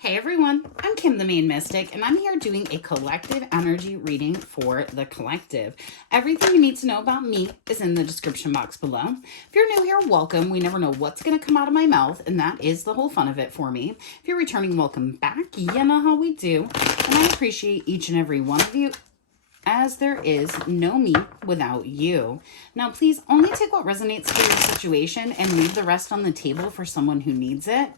Hey everyone, I'm Kim the Maine Mystic, and I'm here doing a collective energy reading for the collective. Everything you need to know about me is in the description box below. If you're new here, welcome. We never know what's going to come out of my mouth, and that is the whole fun of it for me. If you're returning, welcome back. You know how we do, and I appreciate each and every one of you, as there is no me without you. Now, please only take what resonates for your situation and leave the rest on the table for someone who needs it.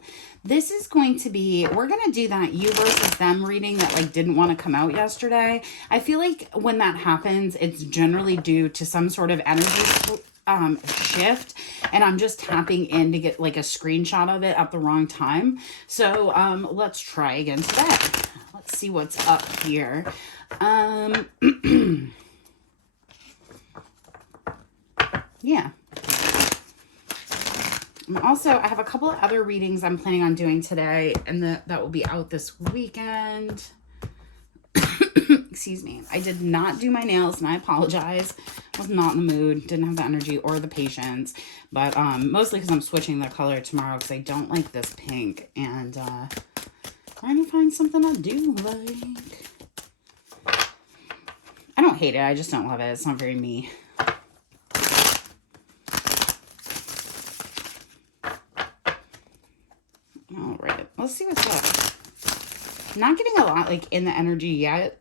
This is going to be, we're going to do that you versus them reading that like didn't want to come out yesterday. I feel like when that happens, it's generally due to some sort of energy shift, and I'm just tapping in to get like a screenshot of it at the wrong time. So let's try again today. Let's see what's up here. Yeah. Also, I have a couple of other readings I'm planning on doing today, and that will be out this weekend. Excuse me. I did not do my nails, and I apologize. I was not in the mood, didn't have the energy or the patience, but mostly because I'm switching the color tomorrow because I don't like this pink, and trying to find something I do like. I don't hate it. I just don't love it. It's not very me. All right. Let's see what's up. I'm not getting a lot like in the energy yet.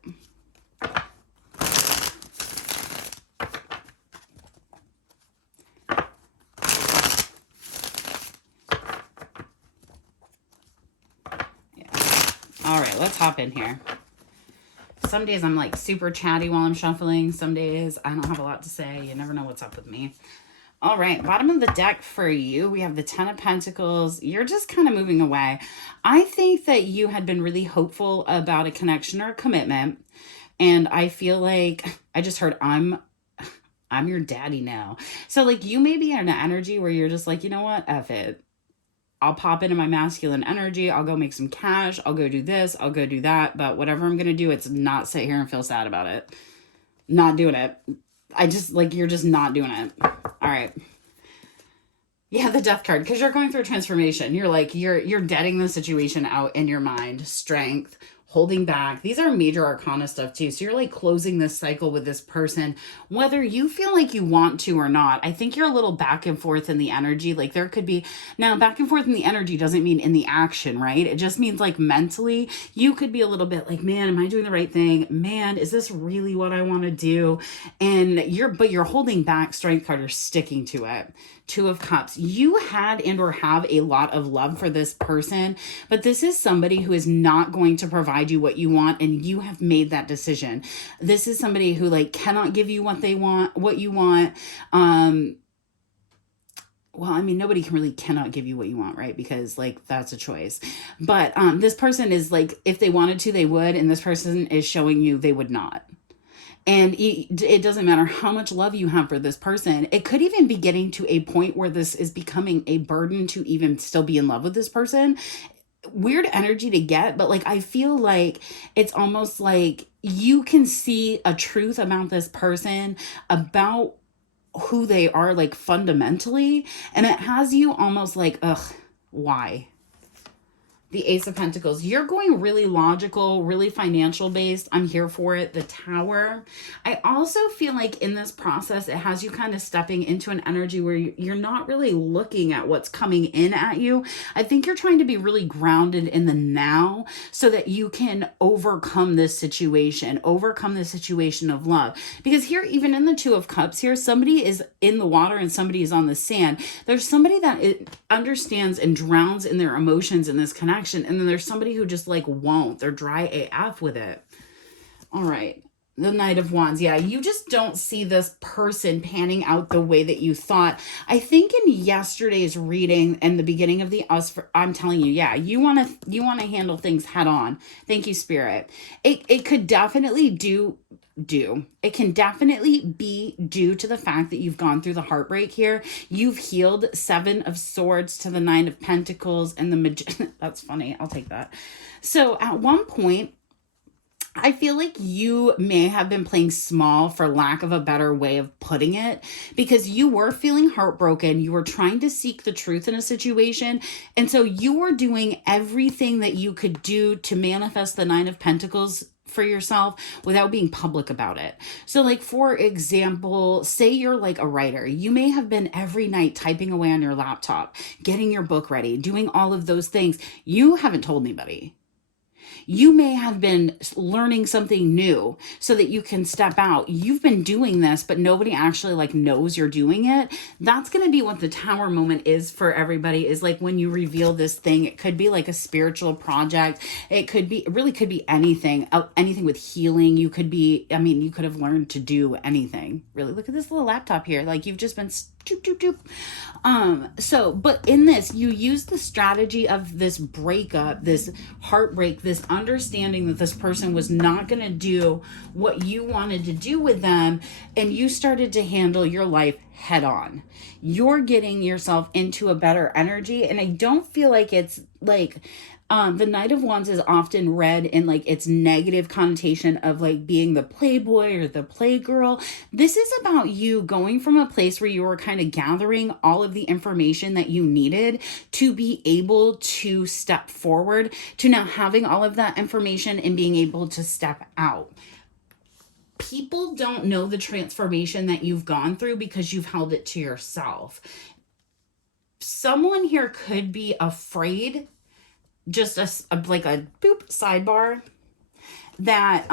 Yeah. All right. Let's hop in here. Some days I'm like super chatty while I'm shuffling. Some days I don't have a lot to say. You never know what's up with me. All right, bottom of the deck for you, we have the Ten of Pentacles. You're just kind of moving away. I think that you had been really hopeful about a connection or a commitment. And I feel like I just heard I'm your daddy now. So like you may be in an energy where you're just like, you know what, F it. I'll pop into my masculine energy. I'll go make some cash. I'll go do this. I'll go do that. But whatever I'm going to do, it's not sit here and feel sad about it. Not doing it. I just like, you're just not doing it. All right. Yeah, the Death card, because you're going through a transformation. You're like, you're deading the situation out in your mind. Strength, holding back. These are major arcana stuff too. So you're like closing this cycle with this person, whether you feel like you want to or not. I think you're a little back and forth in the energy. Like there could be, now back and forth in the energy doesn't mean in the action, right? It just means like mentally, you could be a little bit like, man, am I doing the right thing? Man, is this really what I want to do? And you're holding back. Strength card, you're sticking to it. Two of Cups. You had and or have a lot of love for this person, but this is somebody who is not going to provide you what you want, and you have made that decision. This is somebody who like cannot give you what they want, what you want. Well, I mean, nobody cannot give you what you want, right? Because like that's a choice. But this person is like, if they wanted to, they would, and this person is showing you they would not. And it doesn't matter how much love you have for this person. It could even be getting to a point where this is becoming a burden to even still be in love with this person. Weird energy to get, but like I feel like it's almost like you can see a truth about this person, about who they are like fundamentally, and it has you almost like, ugh, why? The Ace of Pentacles. You're going really logical, really financial based. I'm here for it. The Tower. I also feel like in this process, it has you kind of stepping into an energy where you're not really looking at what's coming in at you. I think you're trying to be really grounded in the now so that you can overcome this situation of love. Because here, even in the Two of Cups here, somebody is in the water and somebody is on the sand. There's somebody that understands and drowns in their emotions in this connection. And then there's somebody who just like won't. They're dry AF with it. All right. The Knight of Wands. Yeah, you just don't see this person panning out the way that you thought. I think in yesterday's reading and the beginning of I'm telling you, yeah, you want to handle things head on. Thank you, Spirit. It could definitely it can definitely be due to the fact that you've gone through the heartbreak here. You've healed. Seven of Swords to the Nine of Pentacles and the Magician. That's funny. I'll take that. So at one point, I feel like you may have been playing small, for lack of a better way of putting it, because you were feeling heartbroken. You were trying to seek the truth in a situation. And so you were doing everything that you could do to manifest the Nine of Pentacles for yourself without being public about it. So like, for example, say you're like a writer. You may have been every night typing away on your laptop, getting your book ready, doing all of those things. You haven't told anybody. You may have been learning something new so that you can step out. You've been doing this, but nobody actually like knows you're doing it. That's going to be what the Tower moment is for everybody, is like when you reveal this thing. It could be like a spiritual project. It could be, it really could be anything, anything with healing. You could be, I mean, you could have learned to do anything. Really, look at this little laptop here. Like, you've just been doop, doop, doop. But in this, you use the strategy of this breakup, this heartbreak, this understanding that this person was not going to do what you wanted to do with them, and you started to handle your life head on. You're getting yourself into a better energy, and I don't feel like it's like the Knight of Wands is often read in like its negative connotation of like being the playboy or the playgirl. This is about you going from a place where you were kind of gathering all of the information that you needed to be able to step forward, to now having all of that information and being able to step out. People don't know the transformation that you've gone through because you've held it to yourself. Someone here could be afraid, just like a boop sidebar, that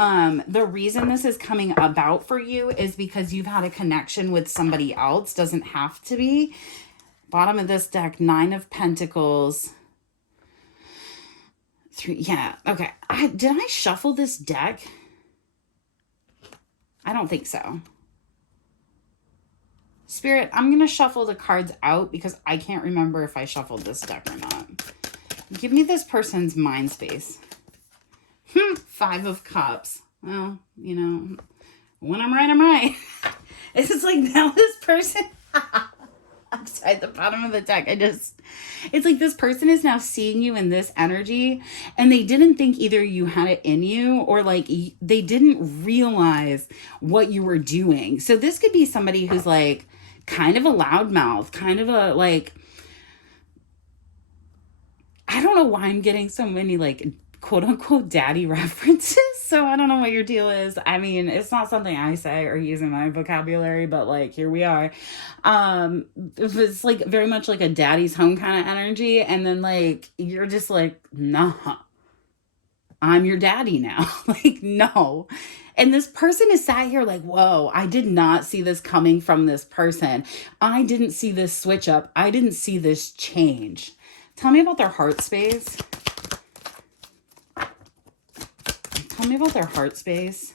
the reason this is coming about for you is because you've had a connection with somebody else. Doesn't have to be. Bottom of this deck, Nine of Pentacles. Yeah, okay. Did I shuffle this deck? I don't think so. Spirit, I'm going to shuffle the cards out because I can't remember if I shuffled this deck or not. Give me this person's mind space. Five of Cups. Well, you know, when I'm right, I'm right. It's just like, now this person... I'm sorry, the bottom of the deck. It's like this person is now seeing you in this energy, and they didn't think either you had it in you, or like they didn't realize what you were doing. So this could be somebody who's like kind of a loudmouth, kind of a like... I don't know why I'm getting so many like quote unquote daddy references. So I don't know what your deal is. I mean, it's not something I say or use in my vocabulary, but like, here we are. It's like very much like a daddy's home kind of energy. And then like, you're just like, nah, I'm your daddy now. Like, no. And this person is sat here like, whoa, I did not see this coming from this person. I didn't see this switch up. I didn't see this change. Tell me about their heart space. Tell me about their heart space.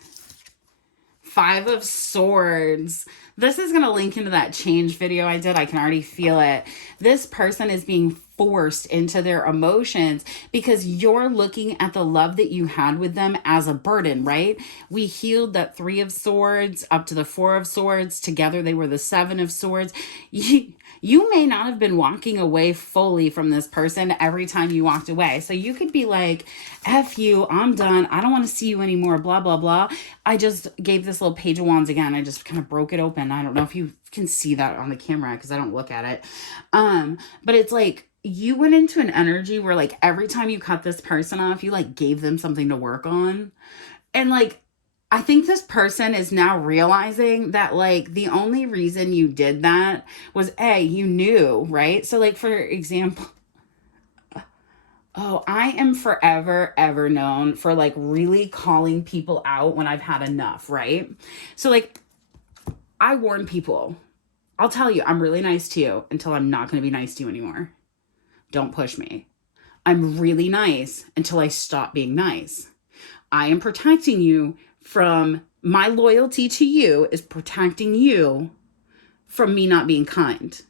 Five of Swords. This is going to link into that change video I did. I can already feel it. This person is being forced into their emotions because you're looking at the love that you had with them as a burden, right? We healed that Three of Swords up to the Four of Swords. Together they were the Seven of Swords. You may not have been walking away fully from this person every time you walked away. So you could be like, F you, I'm done. I don't want to see you anymore, blah, blah, blah. I just gave this little Page of Wands again. I just kind of broke it open. I don't know if you can see that on the camera because I don't look at it. But it's like, you went into an energy where like every time you cut this person off, you like gave them something to work on. And like, I think this person is now realizing that like the only reason you did that was you knew, right? So like, for example, I am forever ever known for like really calling people out when I've had enough, right? So like, I warn people, I'll tell you, I'm really nice to you until I'm not going to be nice to you anymore. Don't push me. I'm really nice until I stop being nice. I am protecting you from... my loyalty to you is protecting you from me not being kind.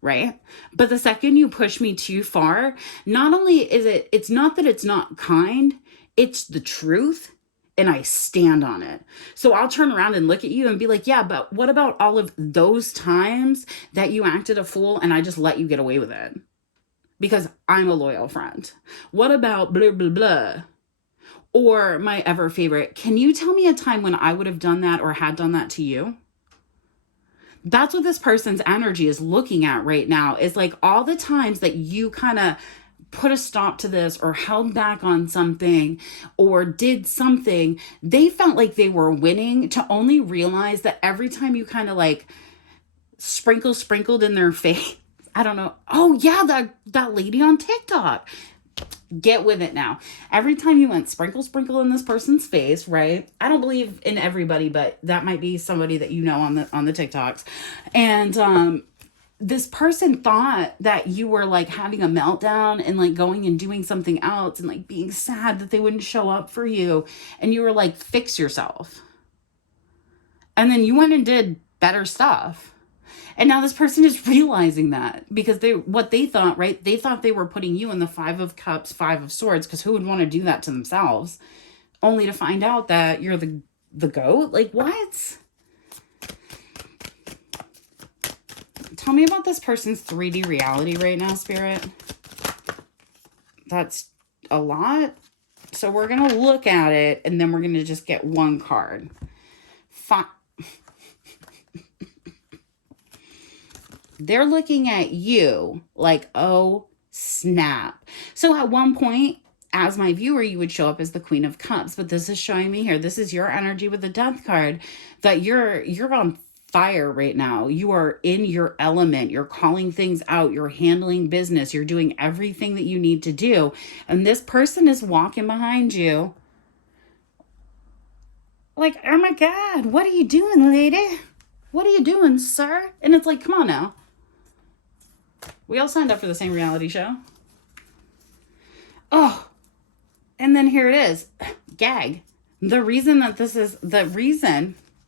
Right? But the second you push me too far, not only is it's not that it's not kind, it's the truth. And I stand on it. So I'll turn around and look at you and be like, yeah, but what about all of those times that you acted a fool and I just let you get away with it? Because I'm a loyal friend. What about blah, blah, blah? Or my ever favorite, can you tell me a time when I would have done that or had done that to you? That's what this person's energy is looking at right now, is like all the times that you kind of put a stop to this or held back on something or did something, they felt like they were winning, to only realize that every time you kind of like sprinkled in their face. I don't know. Oh yeah, that lady on TikTok. Get with it now. Every time you went sprinkle in this person's face, right? I don't believe in everybody, but that might be somebody that you know on the TikToks. And this person thought that you were like having a meltdown and like going and doing something else and like being sad that they wouldn't show up for you. And you were like, fix yourself. And then you went and did better stuff. And now this person is realizing that, because what they thought, right? They thought they were putting you in the 5 of Cups, 5 of Swords, because who would want to do that to themselves? Only to find out that you're the goat? Like, what? Tell me about this person's 3D reality right now, Spirit. That's a lot. So we're going to look at it, and then we're going to just get one card. They're looking at you like, oh, snap. So at one point, as my viewer, you would show up as the Queen of Cups. But this is showing me here, this is your energy with the Death card, that you're on fire right now. You are in your element. You're calling things out. You're handling business. You're doing everything that you need to do. And this person is walking behind you like, oh my God, what are you doing, lady? What are you doing, sir? And it's like, come on now. We all signed up for the same reality show. Oh, and then here it is. Gag. The reason,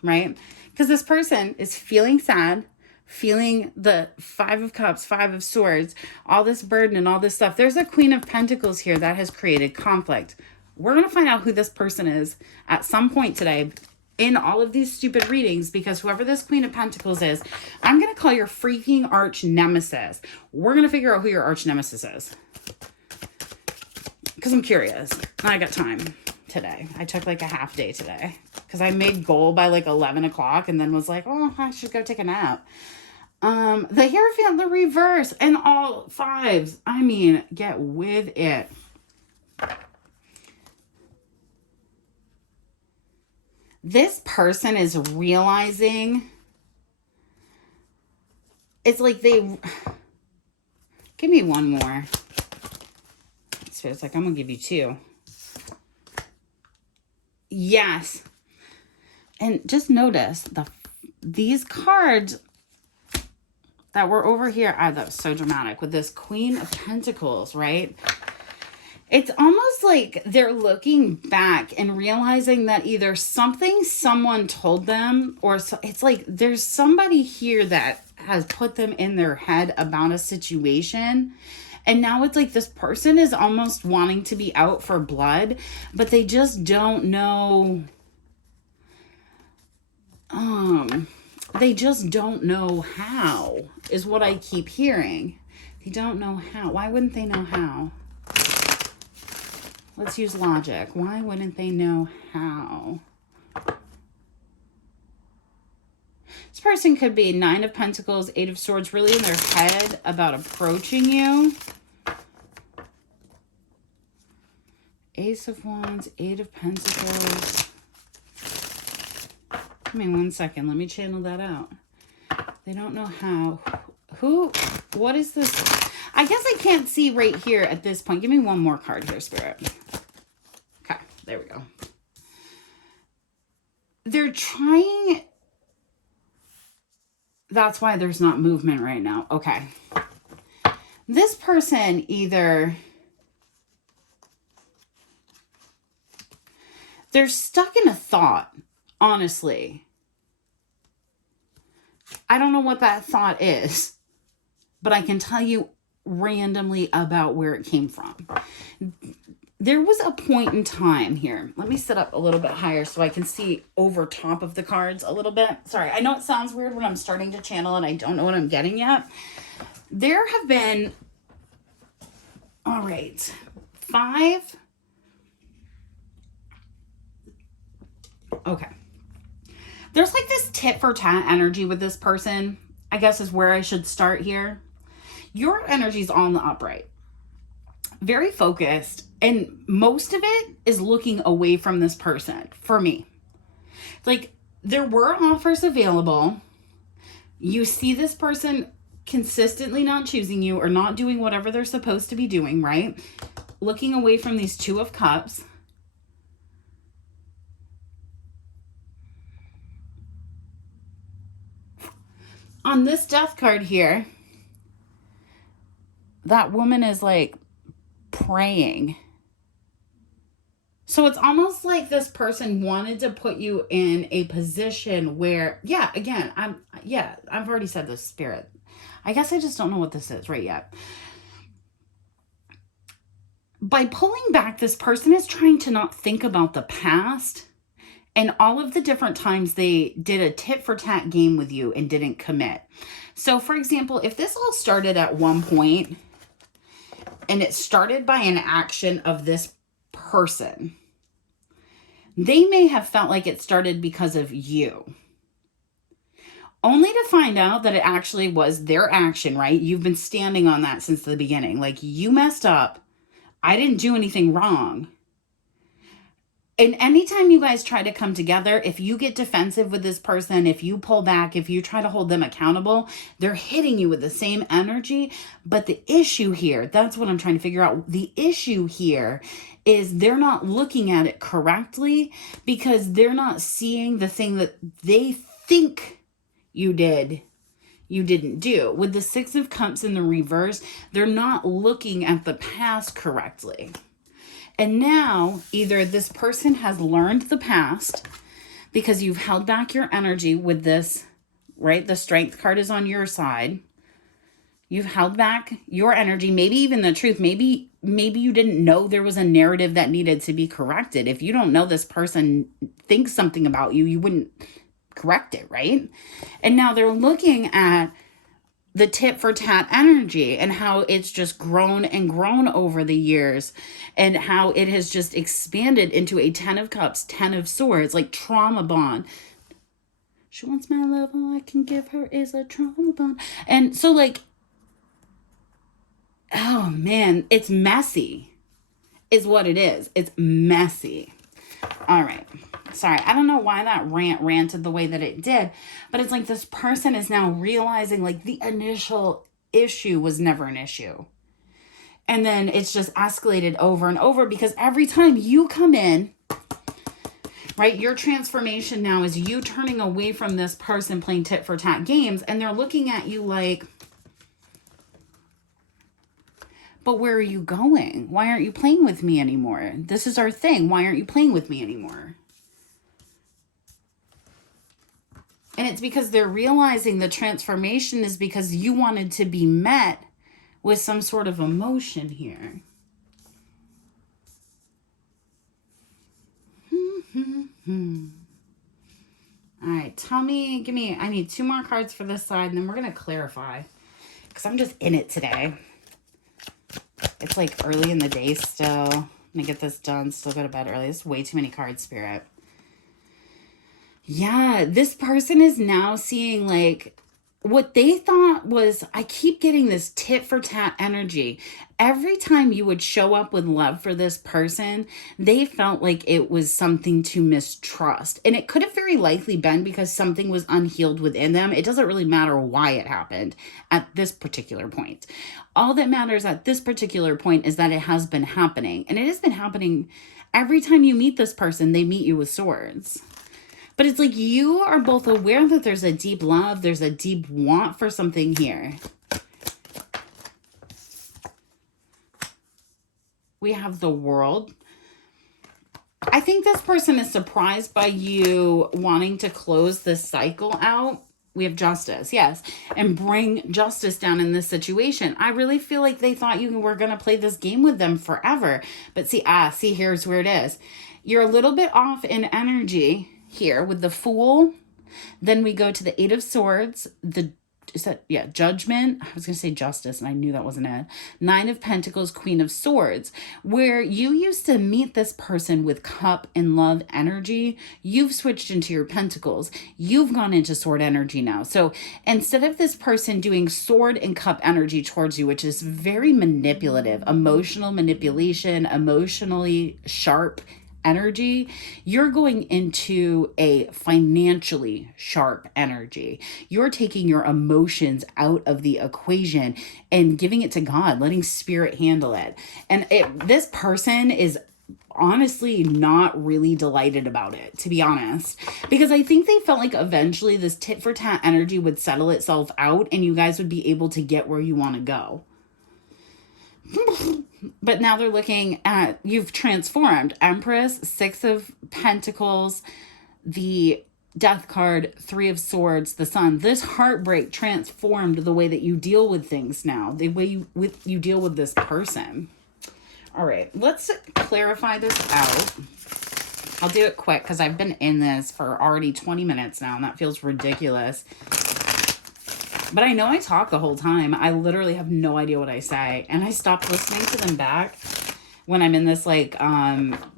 right? Because this person is feeling sad, feeling the 5 of Cups, 5 of Swords, all this burden and all this stuff. There's a Queen of Pentacles here that has created conflict. We're going to find out who this person is at some point today in all of these stupid readings, because whoever this Queen of Pentacles is, I'm going to call your freaking arch nemesis. We're going to figure out who your arch nemesis is, because I'm curious. I got time today. I took like a half day today because I made goal by like 11 o'clock and then was like, oh, I should go take a nap. The Hierophant, the reverse, and all 5s. I mean, get with it. This person is realizing, it's like give me one more. So it's like, I'm going to give you 2. Yes. And just notice these cards that were over here. That was so dramatic with this Queen of Pentacles, right? It's almost like they're looking back and realizing that either someone told them, or it's like there's somebody here that has put them in their head about a situation. And now it's like this person is almost wanting to be out for blood, but they just don't know. They just don't know how, is what I keep hearing. They don't know how. Why wouldn't they know how? Let's use logic. Why wouldn't they know how? This person could be 9 of Pentacles, 8 of Swords, really in their head about approaching you. Ace of Wands, 8 of Pentacles. Give me 1 second. Let me channel that out. They don't know how. What is this? I guess I can't see right here at this point. Give me one more card here, Spirit. Okay, there we go. They're trying. That's why there's not movement right now. Okay. This person either... they're stuck in a thought, honestly. I don't know what that thought is, but I can tell you randomly about where it came from. There was a point in time here. Let me sit up a little bit higher so I can see over top of the cards a little bit. Sorry, I know it sounds weird when I'm starting to channel and I don't know what I'm getting yet. There have been, all right, 5 Okay. There's like this tit for tat energy with this person, I guess is where I should start here. Your energy's on the upright. Very focused. And most of it is looking away from this person for me. Like, there were offers available. You see this person consistently not choosing you or not doing whatever they're supposed to be doing, right? Looking away from these Two of Cups. On this Death card here, that woman is like praying. So it's almost like this person wanted to put you in a position where, yeah, again, I've already said this, Spirit. I guess I just don't know what this is right yet. By pulling back, this person is trying to not think about the past and all of the different times they did a tit for tat game with you and didn't commit. So for example, if this all started at one point and it started by an action of this person, they may have felt like it started because of you. Only to find out that it actually was their action, right? You've been standing on that since the beginning. Like, you messed up. I didn't do anything wrong. And anytime you guys try to come together, if you get defensive with this person, if you pull back, if you try to hold them accountable, they're hitting you with the same energy. But the issue here, that's what I'm trying to figure out. The issue here is they're not looking at it correctly because they're not seeing the thing that they think you did, you didn't do. With the Six of Cups in the reverse, they're not looking at the past correctly. And now either this person has learned the past because you've held back your energy with this, right? The Strength card is on your side. You've held back your energy, maybe even the truth. Maybe you didn't know there was a narrative that needed to be corrected. If you don't know this person thinks something about you, you wouldn't correct it, right? And now they're looking at the tit for tat energy and how it's just grown and grown over the years and how it has just expanded into a 10 of Cups, 10 of Swords, like trauma bond. She wants my love, all I can give her is a trauma bond. And so like, oh man, it's messy is what it is. It's messy. All right. Sorry, I don't know why that ranted the way that it did, but it's like this person is now realizing like the initial issue was never an issue. And then it's just escalated over and over because every time you come in, right, your transformation now is you turning away from this person playing tit for tat games, and they're looking at you like, but where are you going? Why aren't you playing with me anymore? This is our thing. Why aren't you playing with me anymore? And it's because they're realizing the transformation is because you wanted to be met with some sort of emotion here. All right, tell me, I need 2 more cards for this side, and then we're going to clarify. Because I'm just in it today. It's like early in the day still. I'm going to get this done, still go to bed early. This is way too many cards, Spirit. Yeah, this person is now seeing like what they thought was, I keep getting this tit for tat energy. Every time you would show up with love for this person, they felt like it was something to mistrust. And it could have very likely been because something was unhealed within them. It doesn't really matter why it happened at this particular point. All that matters at this particular point is that it has been happening. And it has been happening every time you meet this person, they meet you with swords. But it's like you are both aware that there's a deep love, there's a deep want for something here. We have the World. I think this person is surprised by you wanting to close this cycle out. We have Justice, yes, and bring justice down in this situation. I really feel like they thought you were going to play this game with them forever. But see, here's where it is. You're a little bit off in energy here with the Fool. Then we go to the 8 of Swords, the is that, yeah, Judgment. I was going to say Justice, and I knew that wasn't it. Nine of Pentacles, Queen of Swords, where you used to meet this person with Cup and Love energy. You've switched into your Pentacles. You've gone into Sword energy now. So instead of this person doing Sword and Cup energy towards you, which is very manipulative, emotional manipulation, emotionally sharp energy, you're going into a financially sharp energy. You're taking your emotions out of the equation and giving it to God, letting spirit handle it. And this person is honestly not really delighted about it, to be honest, because I think they felt like eventually this tit for tat energy would settle itself out and you guys would be able to get where you want to go. But now they're looking at, you've transformed. Empress, Six of Pentacles, the Death card, Three of Swords, the Sun. This heartbreak transformed the way that you deal with things now, the way you deal with this person. All right, let's clarify this out. I'll do it quick because I've been in this for already 20 minutes now, and that feels ridiculous. But I know I talk the whole time. I literally have no idea what I say. And I stopped listening to them back when I'm in this like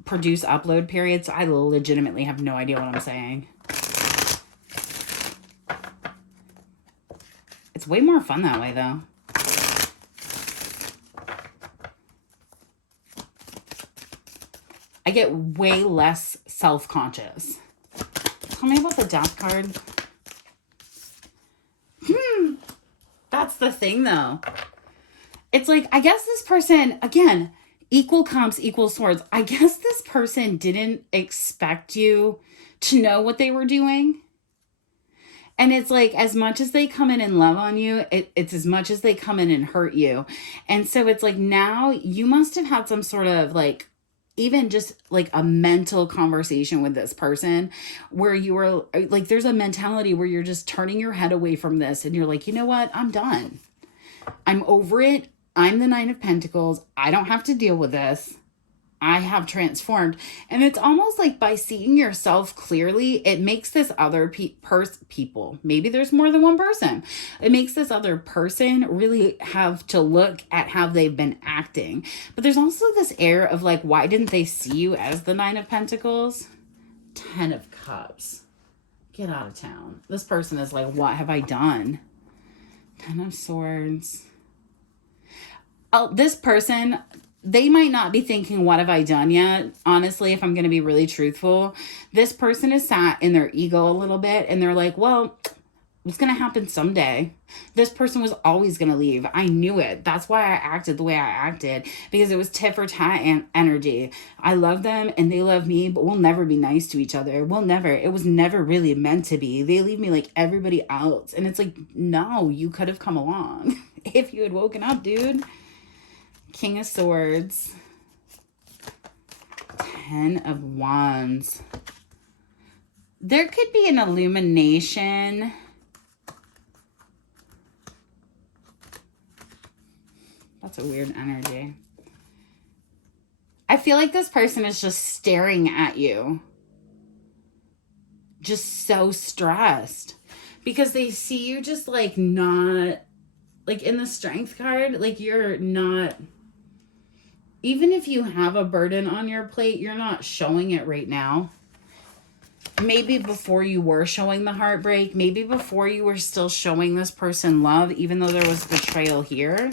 produce upload period. So I legitimately have no idea what I'm saying. It's way more fun that way though. I get way less self-conscious. Tell me about the Death card. That's the thing though. It's like, I guess this person, again, equal comps, equal swords. I guess this person didn't expect you to know what they were doing. And it's like, as much as they come in and love on you, it's as much as they come in and hurt you. And so it's like, now you must have had some sort of like, even just like a mental conversation with this person where you were like, there's a mentality where you're just turning your head away from this and you're like, you know what? I'm done. I'm over it. I'm the Nine of Pentacles. I don't have to deal with this. I have transformed. And it's almost like by seeing yourself clearly, it makes this other people, maybe there's more than one person. It makes this other person really have to look at how they've been acting. But there's also this air of like, why didn't they see you as the Nine of Pentacles? 10 of Cups. Get out of town. This person is like, what have I done? 10 of Swords. Oh, this person, they might not be thinking, what have I done yet? Honestly, if I'm going to be really truthful, this person is sat in their ego a little bit and they're like, well, it's going to happen someday. This person was always going to leave. I knew it. That's why I acted the way I acted, because it was tit for tat and energy. I love them and they love me, but we'll never be nice to each other. We'll never. It was never really meant to be. They leave me like everybody else. And it's like, no, you could have come along if you had woken up, dude. King of Swords. 10 of Wands. There could be an illumination. That's a weird energy. I feel like this person is just staring at you. Just so stressed. Because they see you just like not, like in the Strength card, like you're not, even if you have a burden on your plate, you're not showing it right now. Maybe before you were showing the heartbreak, maybe before you were still showing this person love, even though there was betrayal here.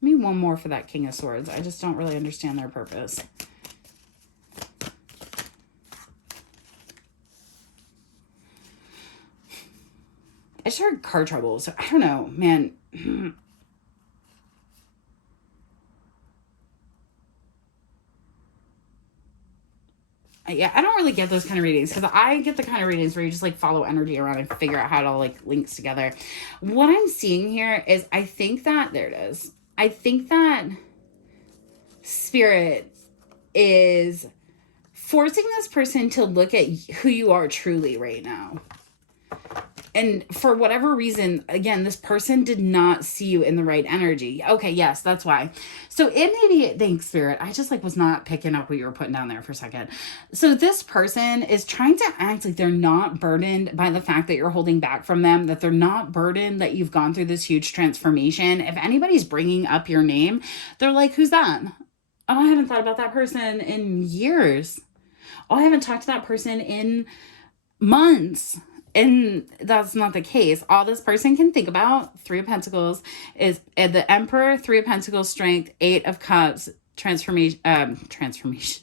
Maybe one more for that King of Swords. I just don't really understand their purpose. I just heard car trouble, so I don't know, man. Yeah, I don't really get those kind of readings, because I get the kind of readings where you just like follow energy around and figure out how it all like links together. What I'm seeing here is, I think that, there it is. I think that Spirit is forcing this person to look at who you are truly right now. And for whatever reason, again, this person did not see you in the right energy. Okay, yes, that's why. So it may be, thanks, Spirit. I just like was not picking up what you were putting down there for a second. So this person is trying to act like they're not burdened by the fact that you're holding back from them, that they're not burdened that you've gone through this huge transformation. If anybody's bringing up your name, they're like, who's that? Oh, I haven't thought about that person in years. Oh, I haven't talked to that person in months. And that's not the case. All this person can think about, Three of Pentacles, is the Emperor, Three of Pentacles, Strength, Eight of Cups, transformation,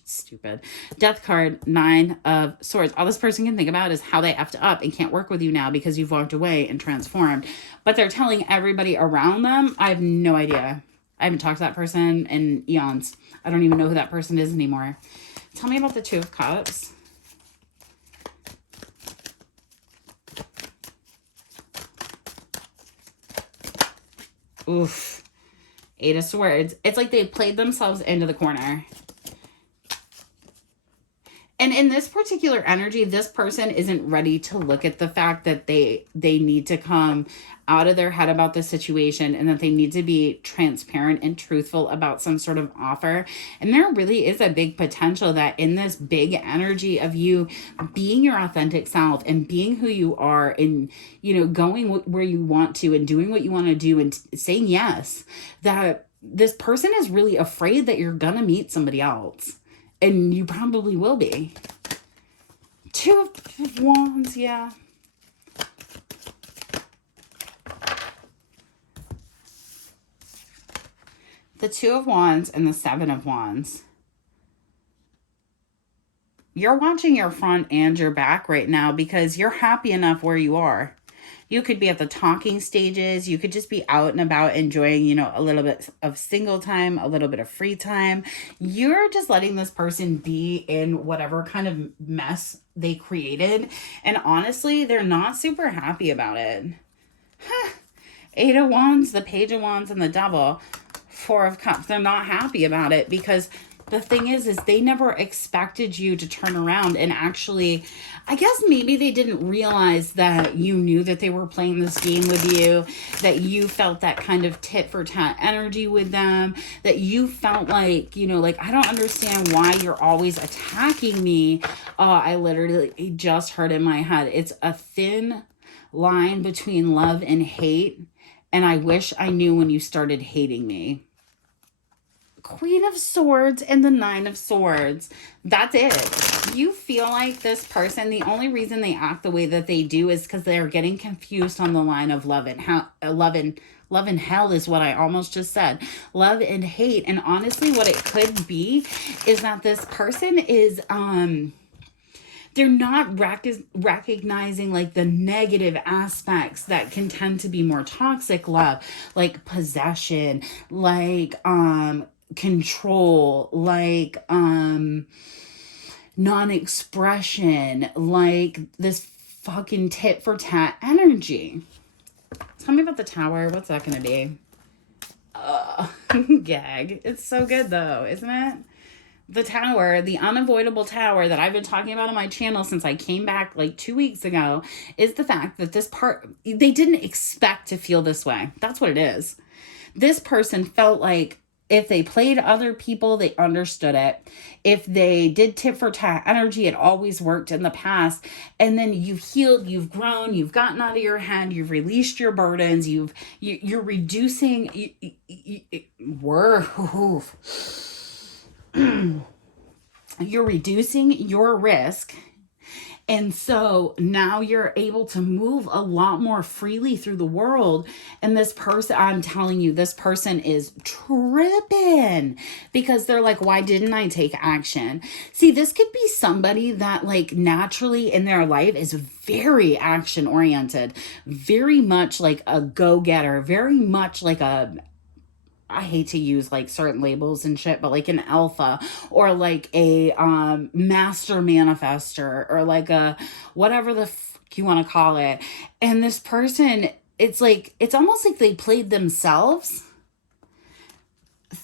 stupid, Death card, Nine of Swords. All this person can think about is how they effed up and can't work with you now because you've walked away and transformed. But they're telling everybody around them, I have no idea. I haven't talked to that person in eons. I don't even know who that person is anymore. Tell me about the Two of Cups. Oof. Eight of Swords. It's like they played themselves into the corner. And in this particular energy, this person isn't ready to look at the fact that they need to come out of their head about the situation and that they need to be transparent and truthful about some sort of offer. And there really is a big potential that in this big energy of you being your authentic self and being who you are and, you know, going where you want to and doing what you want to do and saying yes, that this person is really afraid that you're going to meet somebody else. And you probably will be. Two of Wands, yeah. The Two of Wands and the Seven of Wands. You're watching your front and your back right now because you're happy enough where you are. You could be at the talking stages. You could just be out and about enjoying, you know, a little bit of single time, a little bit of free time. You're just letting this person be in whatever kind of mess they created. And honestly, they're not super happy about it. Eight of Wands, the Page of Wands, and the Devil. Four of Cups. They're not happy about it because the thing is they never expected you to turn around and actually, I guess maybe they didn't realize that you knew that they were playing this game with you, that you felt that kind of tit for tat energy with them, that you felt like, you know, like, I don't understand why you're always attacking me. Oh, I literally just heard in my head, it's a thin line between love and hate. And I wish I knew when you started hating me. Queen of Swords and the Nine of Swords. That's it. You feel like this person, the only reason they act the way that they do is because they're getting confused on the line of love and hell is what I almost just said. Love and hate. And honestly, what it could be is that this person is they're not recognizing like the negative aspects that can tend to be more toxic love, like possession, like control, like non-expression, like this fucking tit for tat energy. Tell me about the Tower. What's that gonna be? Gag. It's so good though, isn't it? The Tower, the unavoidable Tower that I've been talking about on my channel since I came back like 2 weeks ago, is the fact that this part, they didn't expect to feel this way. That's what it is. This person felt like if they played other people, they understood it. If they did tit for tat energy, it always worked in the past. And then you've healed, you've grown, you've gotten out of your head, you've released your burdens, you're reducing, you're reducing your risk. And so now you're able to move a lot more freely through the world. And this person, I'm telling you, this person is tripping because they're like, why didn't I take action? See, this could be somebody that like naturally in their life is very action oriented, very much like a go-getter, very much like I hate to use like certain labels and shit, but like an alpha or like a master manifester or like a whatever the fuck you want to call it. And this person, it's like, it's almost like they played themselves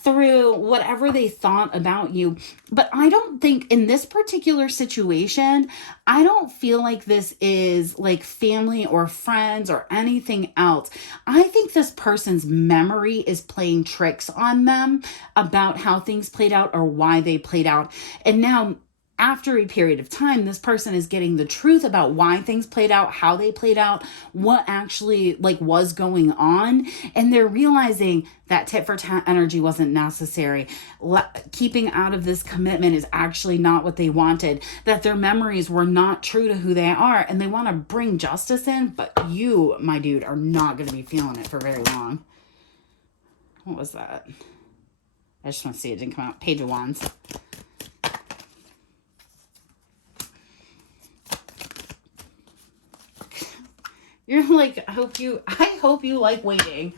through whatever they thought about you. But I don't think in this particular situation, I don't feel like this is like family or friends or anything else. I think this person's memory is playing tricks on them about how things played out or why they played out. And now, after a period of time, this person is getting the truth about why things played out, how they played out, what actually like was going on. And they're realizing that tit for tat energy wasn't necessary. Keeping out of this commitment is actually not what they wanted, that their memories were not true to who they are. And they want to bring justice in, but you, my dude, are not going to be feeling it for very long. What was that? I just want to see it didn't come out. Page of Wands. You're like, I hope you like waiting,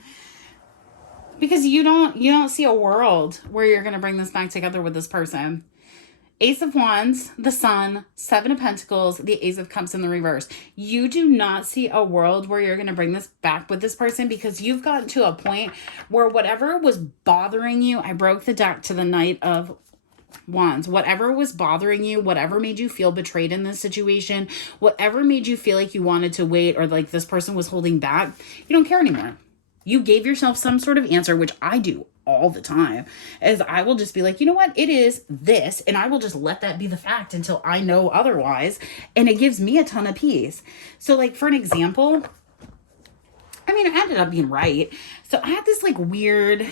because you don't see a world where you're going to bring this back together with this person. Ace of Wands, the Sun, Seven of Pentacles, the Ace of Cups in the reverse. You do not see a world where you're going to bring this back with this person, because you've gotten to a point where whatever was bothering you, I broke the deck to the Knight of Wands. Whatever was bothering you, whatever made you feel betrayed in this situation, whatever made you feel like you wanted to wait or like this person was holding back, you don't care anymore. You gave yourself some sort of answer, which I do all the time, as I will just be like, you know what, it is this, and I will just let that be the fact until I know otherwise, and it gives me a ton of peace. So like, for an example, I mean, I ended up being right. So I had this like weird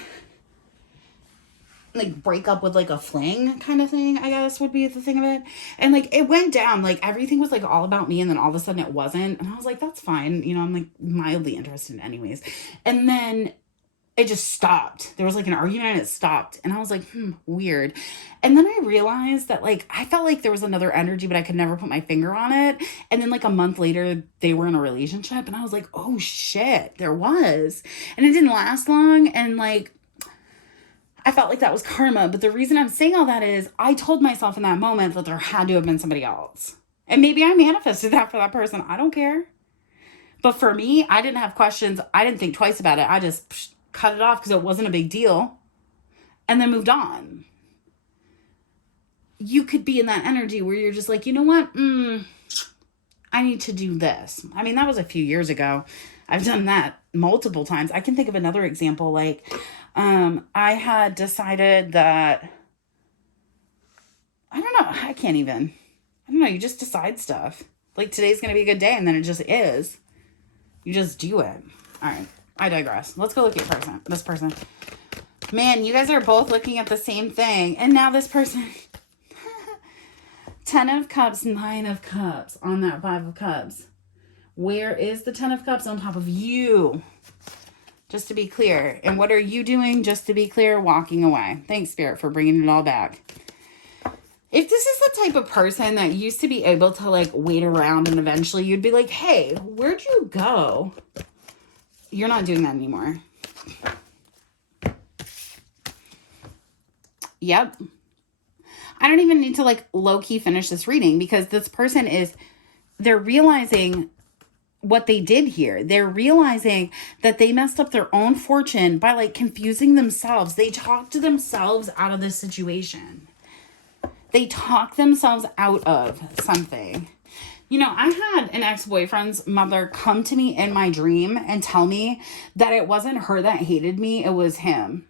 like break up with like a fling kind of thing, I guess would be the thing of it. And like it went down, like everything was like all about me, and then all of a sudden it wasn't, and I was like, that's fine, you know, I'm like mildly interested anyways. And then it just stopped. There was like an argument and it stopped, and I was like, weird. And then I realized that like I felt like there was another energy, but I could never put my finger on it. And then like a month later they were in a relationship, and I was like, oh shit, there was. And it didn't last long, and like I felt like that was karma. But the reason I'm saying all that is I told myself in that moment that there had to have been somebody else. And maybe I manifested that for that person. I don't care. But for me, I didn't have questions. I didn't think twice about it. I just cut it off because it wasn't a big deal. And then moved on. You could be in that energy where you're just like, you know what? I need to do this. I mean, that was a few years ago. I've done that multiple times. I can think of another example. Like, I had decided that, I don't know. I don't know. You just decide stuff. Like today's going to be a good day, and then it just is. You just do it. All right. I digress. Let's go look at this person. Man, you guys are both looking at the same thing. And now this person, 10 of Cups, 9 of Cups on that 5 of Cups. Where is the 10 of Cups on top of you? Just to be clear. And what are you doing? Just to be clear, walking away. Thanks, Spirit, for bringing it all back. If this is the type of person that used to be able to like wait around and eventually you'd be like, hey, where'd you go? You're not doing that anymore. Yep. I don't even need to like low-key finish this reading, because this person they're realizing what they did here. They're realizing that they messed up their own fortune by like confusing themselves. They talked to themselves out of this situation. They talk themselves out of something. You know, I had an ex-boyfriend's mother come to me in my dream and tell me that it wasn't her that hated me, it was him.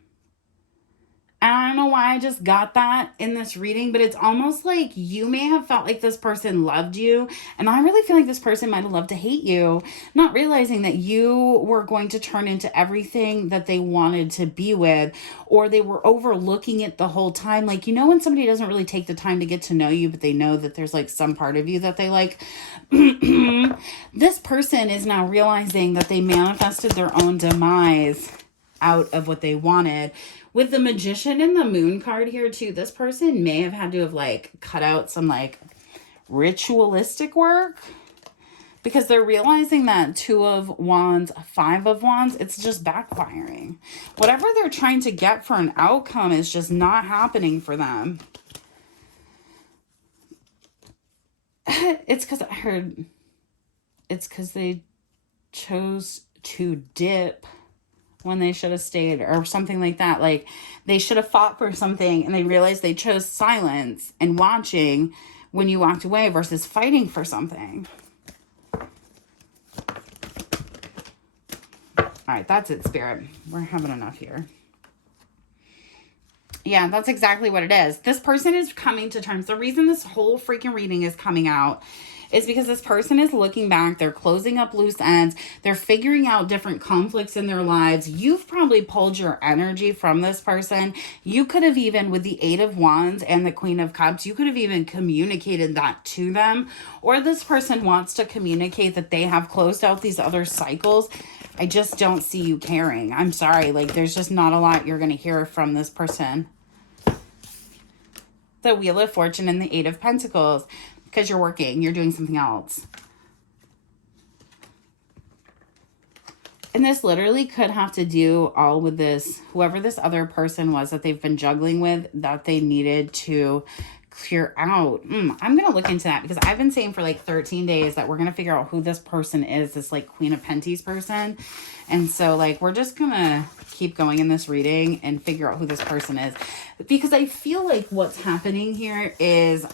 And I don't know why I just got that in this reading, but it's almost like you may have felt like this person loved you. And I really feel like this person might have loved to hate you, not realizing that you were going to turn into everything that they wanted to be with, or they were overlooking it the whole time. Like, you know, when somebody doesn't really take the time to get to know you, but they know that there's like some part of you that they like. This person is now realizing that they manifested their own demise out of what they wanted. With the Magician and the Moon card here too, this person may have had to have like cut out some like ritualistic work, because they're realizing that 2 of Wands, 5 of Wands, it's just backfiring. Whatever they're trying to get for an outcome is just not happening for them. It's because they chose to dip when they should have stayed or something like that. Like they should have fought for something and they realized they chose silence and watching when you walked away versus fighting for something. All right, that's it, Spirit. We're having enough here. Yeah, that's exactly what it is. This person is coming to terms. The reason this whole freaking reading is coming out is because this person is looking back. They're closing up loose ends. They're figuring out different conflicts in their lives. You've probably pulled your energy from this person. You could have even, with the Eight of Wands and the Queen of Cups, you could have even communicated that to them. Or this person wants to communicate that they have closed out these other cycles. I just don't see you caring. I'm sorry. Like, there's just not a lot you're going to hear from this person. The Wheel of Fortune and the Eight of Pentacles. Because you're working. You're doing something else. And this literally could have to do all with this. Whoever this other person was that they've been juggling with, that they needed to clear out. I'm going to look into that because I've been saying for like 13 days that we're going to figure out who this person is. This like Queen of Pentacles person. And so like, we're just going to keep going in this reading and figure out who this person is. Because I feel like what's happening here is,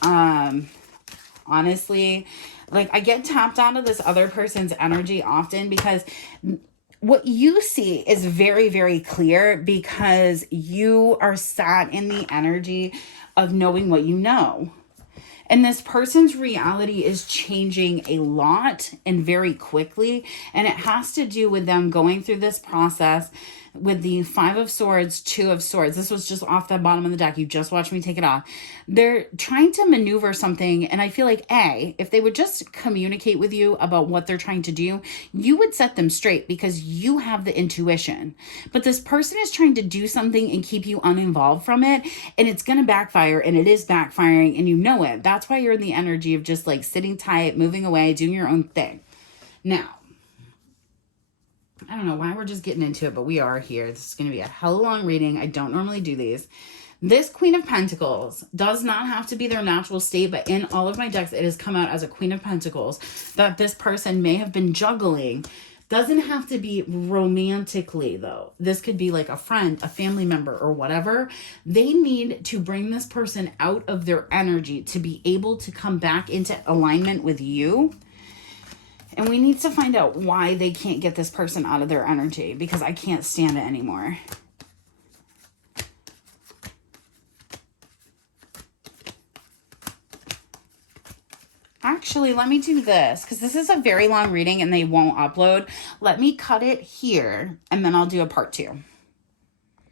honestly, like I get tapped out of this other person's energy often because what you see is very, very clear because you are sat in the energy of knowing what you know. And this person's reality is changing a lot and very quickly. And it has to do with them going through this process with the Five of Swords, Two of Swords. This was just off the bottom of the deck. You just watched me take it off. They're trying to maneuver something. And I feel like, if they would just communicate with you about what they're trying to do, you would set them straight because you have the intuition. But this person is trying to do something and keep you uninvolved from it. And it's going to backfire, and it is backfiring, and you know it. That's why you're in the energy of just like sitting tight, moving away, doing your own thing. Now, I don't know why we're just getting into it, but we are here. This is going to be a hell long reading. I don't normally do these. This Queen of Pentacles does not have to be their natural state, but in all of my decks, it has come out as a Queen of Pentacles that this person may have been juggling. Doesn't have to be romantically, though. This could be like a friend, a family member, or whatever. They need to bring this person out of their energy to be able to come back into alignment with you. And we need to find out why they can't get this person out of their energy, because I can't stand it anymore. Actually, let me do this because this is a very long reading and they won't upload. Let me cut it here and then I'll do a part 2.